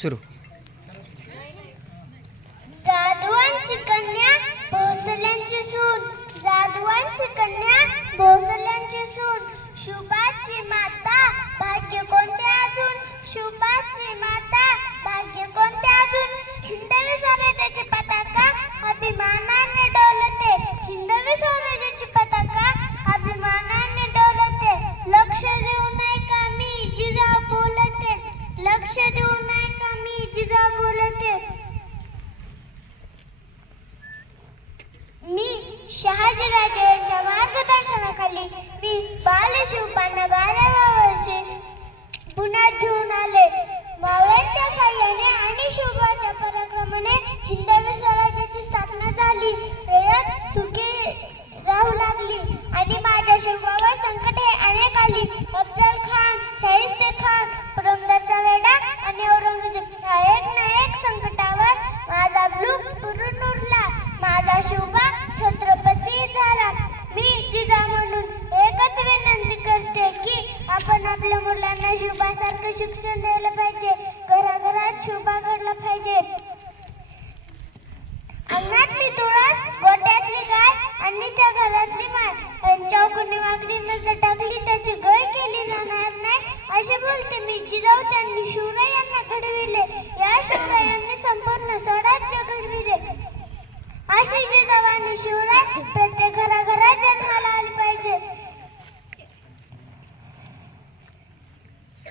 सुरू. जाधवांची कन्या भोसल्यांची सून. जाधवांची कन्या भोसल्यांची सून. शुभाची माता भाग्य कोणते अजून? शुभाची माता भाग्य कोणते अजून? हिंदवी स्वराज्याची पताका अभिमानाने डोलते. हिंदवी स्वराज्याची पताका अभिमानाने डोलते. लक्ष देऊ नाही का मी? जिजा बोलते. लक्ष देऊ नाही का मी जिजा बोलते मी शहाजीराजे यांच्या मार्गदर्शनाखाली मी बालशिवपांना बाराव्या वर्षी पुण्यात घेऊन आले. मावळ्यांच्या साह्याने आणि शिवबाच्या मुलांना शुभासारखं शिक्षण द्यायला पाहिजे. घराघरात शुभा घडला पाहिजे. अंगणातली तुळस गोट्यातली गाय आणि त्या घरातली माय यांच्या कुणी वागली नजर टाकली त्याची गय केली जाणार नाही. असे बोलते मी जिजाऊ त्यांनी शिवरायांना घडविले. या शिवरायांनी संपूर्ण स्वराज्य घडविले. असे जिजाऊ आणि शिवराय प्रत्येक घराघरात